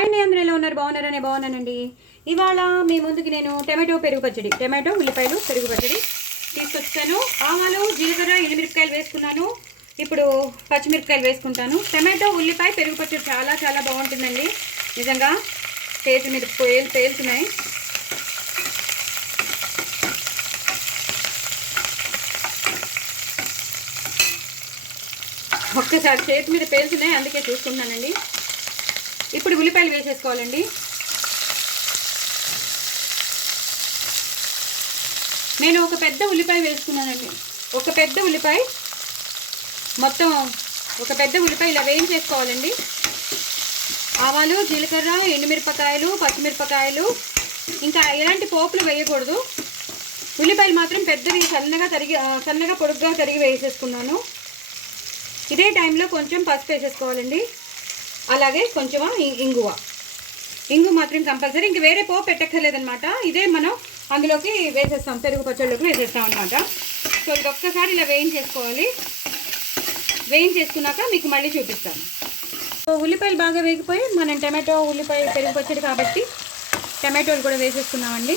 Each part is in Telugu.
హాయ్ అండి, అందరూ ఎలా ఉన్నారు? బాగున్నారనే బాగున్నానండి. ఇవాళ మీ ముందుకి నేను టమాటో పెరుగు పచ్చడి, టమాటో ఉల్లిపాయలు పెరుగు పచ్చడి తీసుకొచ్చాను. ఆవాలు జీలకర్ర ఎండుమిరపకాయలు వేసుకున్నాను. ఇప్పుడు పచ్చిమిరపకాయలు వేసుకుంటాను. టమాటో ఉల్లిపాయ పెరుగు పచ్చడి చాలా చాలా బాగుంటుందండి. నిజంగా చేతి మీద పేలుతున్నాయి. ఒక్కసారి చేతి మీద పేలుతున్నాయి, అందుకే చూసుకుంటున్నానండి. ఇప్పుడు ఉల్లిపాయలు వేసేసుకోవాలండి. నేను ఒక పెద్ద ఉల్లిపాయ వేసుకున్నానండి. ఒక పెద్ద ఉల్లిపాయ ఇలా వేయించేసుకోవాలండి. ఆవాలు జీలకర్ర ఎండుమిరపకాయలు పచ్చిమిరపకాయలు ఇంకా ఎలాంటి పోపులు వేయకూడదు. ఉల్లిపాయలు మాత్రం పెద్దవి సన్నగా పొడుగ్గా తరిగి వేసేసుకున్నాను. ఇదే టైంలో కొంచెం పసుపు వేసేసుకోవాలండి. అలాగే కొంచెం ఇంగు మాత్రం కంపల్సరీ. ఇంక వేరే పోపు పెట్టక్కర్లేదనమాట. ఇదే మనం అందులోకి వేసేస్తాం, పెరుగు పచ్చళ్ళలోకి వేసేస్తాం అనమాట. సో ఇది ఒక్కసారి ఇలా వేయించేసుకోవాలి. వేయించేసుకున్నాక మీకు మళ్ళీ చూపిస్తాను. సో ఉల్లిపాయలు బాగా వేగిపోయి మనం టమాటో ఉల్లిపాయ పెరుగు పచ్చడి కాబట్టి టమాటోలు కూడా వేసేసుకున్నామండి.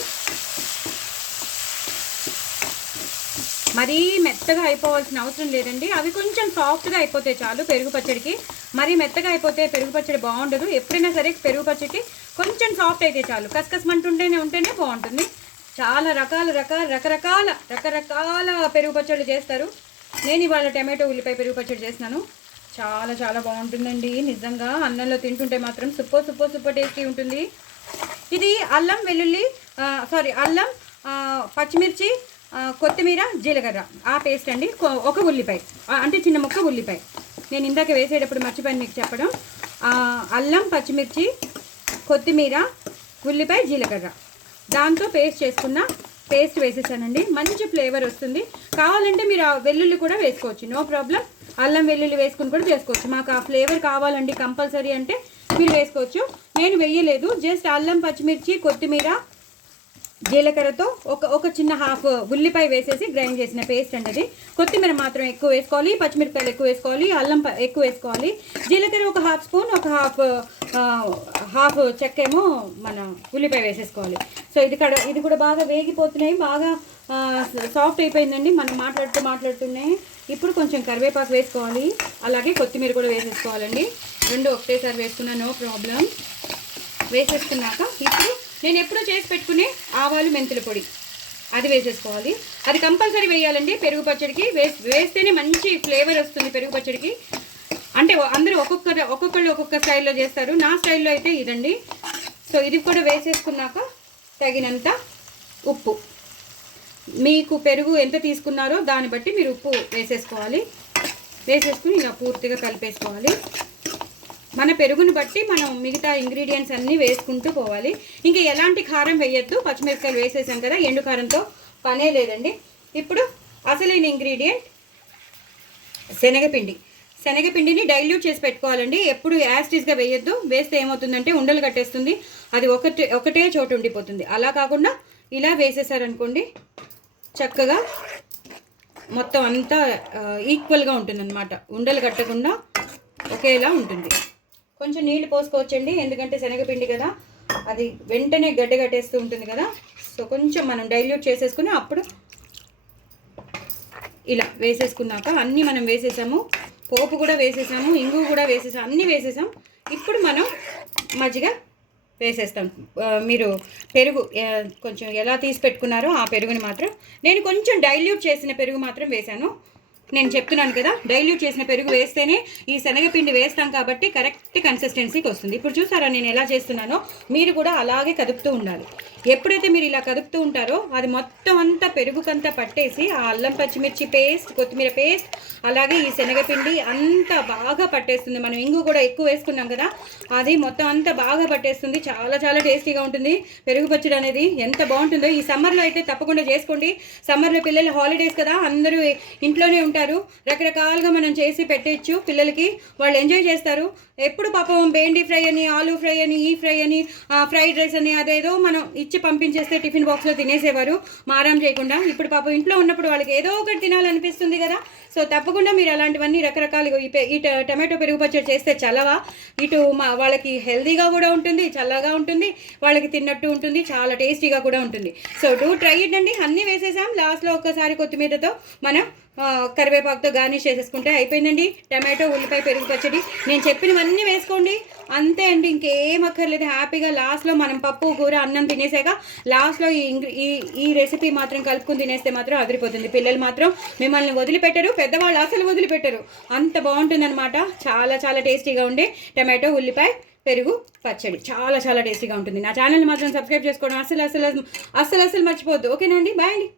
మరీ మెత్తగా అయిపోవాల్సిన అవసరం లేదండి. అవి కొంచెం సాఫ్ట్గా అయిపోతే చాలు పెరుగు పచ్చడికి. మరీ మెత్తగా అయిపోతే పెరుగు పచ్చడి బాగుండదు. ఎప్పుడైనా సరే పెరుగు పచ్చడికి కొంచెం సాఫ్ట్ అయితే చాలు. ఉంటేనే బాగుంటుంది. చాలా రకరకాల పెరుగు పచ్చళ్ళు చేస్తారు. నేను ఇవాళ టమాటో ఉల్లిపాయ పెరుగు పచ్చడి చేస్తున్నాను. చాలా చాలా బాగుంటుందండి. నిజంగా అన్నంలో తింటుంటే మాత్రం సూపర్ టేస్టీ ఉంటుంది. ఇది అల్లం పచ్చిమిర్చి కొత్తిమీర జీలకర్ర ఆ పేస్ట్ అండి. ఒక ఉల్లిపాయ అంటే చిన్న ముక్క ఉల్లిపాయ నేను ఇందాక వేసేటప్పుడు మర్చిపోయాను మీకు చెప్పడం. అల్లం పచ్చిమిర్చి కొత్తిమీర ఉల్లిపాయ జీలకర్ర దాంతో పేస్ట్ వేసేసానండి. మంచి ఫ్లేవర్ వస్తుంది. కావాలంటే మీరు వెల్లుల్లి కూడా వేసుకోవచ్చు, నో ప్రాబ్లం. అల్లం వెల్లుల్లి వేసుకుని కూడా చేసుకోవచ్చు. మాకు ఆ ఫ్లేవర్ కావాలండి కంపల్సరీ అంటే మీరు వేసుకోవచ్చు. నేను వేయలేదు. జస్ట్ అల్లం పచ్చిమిర్చి కొత్తిమీర జీలకర్రతో ఒక చిన్న హాఫ్ ఉల్లిపాయ వేసేసి గ్రైండ్ చేసిన పేస్ట్ అండి అది. కొత్తిమీర మాత్రం ఎక్కువ వేసుకోవాలి, పచ్చిమిరపకాయలు ఎక్కువ వేసుకోవాలి, అల్లం ఎక్కువ వేసుకోవాలి, జీలకర్ర ఒక హాఫ్ స్పూన్, ఒక హాఫ్ చెక్క ఏమో మన ఉల్లిపాయ వేసేసుకోవాలి. సో ఇది కూడా బాగా వేగిపోతున్నాయి, బాగా సాఫ్ట్ అయిపోయిందండి. మనం మాట్లాడుతున్నాయి. ఇప్పుడు కొంచెం కరివేపాకు వేసుకోవాలి, అలాగే కొత్తిమీర కూడా వేసేసుకోవాలండి. రెండు ఒకటేసారి వేసుకున్నా నో ప్రాబ్లం. వేసేసుకున్నాక ఇప్పుడు నేను ఎప్పుడూ చేసి పెట్టుకునే ఆవాలు మెంతుల పొడి అది వేసేసుకోవాలి. అది కంపల్సరీ వేయాలండి పెరుగు పచ్చడికి. వేస్తేనే మంచి ఫ్లేవర్ వస్తుంది పెరుగు పచ్చడికి. అంటే అందరూ ఒక్కొక్కళ్ళు ఒక్కొక్క స్టైల్లో చేస్తారు. నా స్టైల్లో అయితే ఇదండి. సో ఇది కూడా వేసేసుకున్నాక తగినంత ఉప్పు, మీకు పెరుగు ఎంత తీసుకున్నారో దాన్ని బట్టి మీరు ఉప్పు వేసేసుకోవాలి. వేసేసుకుని ఇలా పూర్తిగా కలిపేసుకోవాలి. మన పెరుగుని బట్టి మనం మిగతా ఇంగ్రీడియంట్స్ అన్నీ వేసుకుంటూ పోవాలి. ఇంకా ఎలాంటి కారం వేయద్దు, పచ్చిమిరపకాయలు వేసేసాం కదా, ఎండు కారంతో పనే లేదండి. ఇప్పుడు అసలైన ఇంగ్రీడియంట్ శనగపిండిని డైల్యూట్ చేసి పెట్టుకోవాలండి. ఎప్పుడు యాస్టీస్గా వేయొద్దు. వేస్తే ఏమవుతుందంటే ఉండలు కట్టేస్తుంది, అది ఒకటే చోటు ఉండిపోతుంది. అలా కాకుండా ఇలా వేసేసారనుకోండి చక్కగా మొత్తం అంతా ఈక్వల్గా ఉంటుందన్నమాట. ఉండలు కట్టకుండా ఒకేలా ఉంటుంది. కొంచెం నీళ్ళు పోసుకోవచ్చండి, ఎందుకంటే శనగపిండి కదా, అది వెంటనే గడ్డ కట్టేస్తూ ఉంటుంది కదా. సో కొంచెం మనం డైల్యూట్ చేసేసుకుని అప్పుడు ఇలా వేసేసుకున్నాక అన్నీ మనం వేసేసాము. పోపు కూడా వేసేసాము, ఇంగు కూడా వేసేసాము, అన్నీ వేసేసాం. ఇప్పుడు మనం మజ్జిగ వేసేస్తాం. మీరు పెరుగు కొంచెం ఎలా తీసి పెట్టుకున్నారో ఆ పెరుగుని మాత్రం, నేను కొంచెం డైల్యూట్ చేసిన పెరుగు మాత్రం వేశాను. నేను చెప్తున్నాను కదా, డైల్యూట్ చేసిన పెరుగు వేస్తేనే ఈ శనగపిండి వేస్తాం కాబట్టి కరెక్ట్ కన్సిస్టెన్సీకి వస్తుంది. ఇప్పుడు చూసారా నేను ఎలా చేస్తున్నానో, మీరు కూడా అలాగే కదుపుతూ ఉండాలి. ఎప్పుడైతే మీరు ఇలా కదుపుతూ ఉంటారో అది మొత్తం అంతా పెరుగుకంతా పట్టేసి ఆ అల్లం పచ్చిమిర్చి పేస్ట్, కొత్తిమీర పేస్ట్, అలాగే ఈ శనగపిండి అంతా బాగా పట్టేస్తుంది. మనం ఇంగు కూడా ఎక్కువ వేసుకున్నాం కదా, అది మొత్తం అంతా బాగా పట్టేస్తుంది. చాలా చాలా టేస్టీగా ఉంటుంది పెరుగు పచ్చడి అనేది. ఎంత బాగుంటుందో. ఈ సమ్మర్లో అయితే తప్పకుండా చేసుకోండి. సమ్మర్లో పిల్లలు హాలిడేస్ కదా, అందరూ ఇంట్లోనే ఉంటారు. రకరకాలుగా మనం చేసి పెట్టచ్చు పిల్లలకి, వాళ్ళు ఎంజాయ్ చేస్తారు. ఎప్పుడు పాపం బెండి ఫ్రై అని, ఆలూ ఫ్రై అని, ఈ ఫ్రై అని, ఫ్రైడ్ రైస్ అని అదేదో మనం ఇచ్చి పంపించేస్తే టిఫిన్ బాక్స్లో తినేసేవారు మారం చేయకుండా. ఇప్పుడు పాపం ఇంట్లో ఉన్నప్పుడు వాళ్ళకి ఏదో ఒకటి తినాలనిపిస్తుంది కదా. సో తప్పకుండా మీరు అలాంటివన్నీ రకరకాలుగా ఈ టమాటో పెరుగు పచ్చడి చేస్తే చల్లవా, ఇటు వాళ్ళకి హెల్తీగా కూడా ఉంటుంది, చల్లగా ఉంటుంది, వాళ్ళకి తిన్నట్టు ఉంటుంది, చాలా టేస్టీగా కూడా ఉంటుంది. సో ట్రై ఇట్ అండి. అన్నీ వేసేసాం. లాస్ట్లో ఒక్కసారి కొత్తిమీరతో మనం కరివేపాకుతో గార్నిష్ చేసేసుకుంటే అయిపోయిందండి టమాటో ఉల్లిపాయ పెరుగు పచ్చడి. నేను చెప్పినవన్నీ వేసుకోండి, అంతే అండి, ఇంకేం అక్కర్లేదు. హ్యాపీగా లాస్ట్లో మనం పప్పు కూర అన్నం తినేసాక లాస్ట్లో ఈ రెసిపీ మాత్రం కలుపుకుని తినేస్తే మాత్రం అదిరిపోతుంది. పిల్లలు మాత్రం మిమ్మల్ని వదిలిపెట్టరు, పెద్దవాళ్ళు అసలు వదిలిపెట్టరు, అంత బాగుంటుంది అనమాట. చాలా చాలా టేస్టీగా ఉండే టమాటో ఉల్లిపాయ పెరుగు పచ్చడి చాలా చాలా టేస్టీగా ఉంటుంది. నా ఛానల్ని మాత్రం సబ్స్క్రైబ్ చేసుకోవడం అసలు మర్చిపోవద్దు. ఓకేనా అండి, బాయ్ అండి.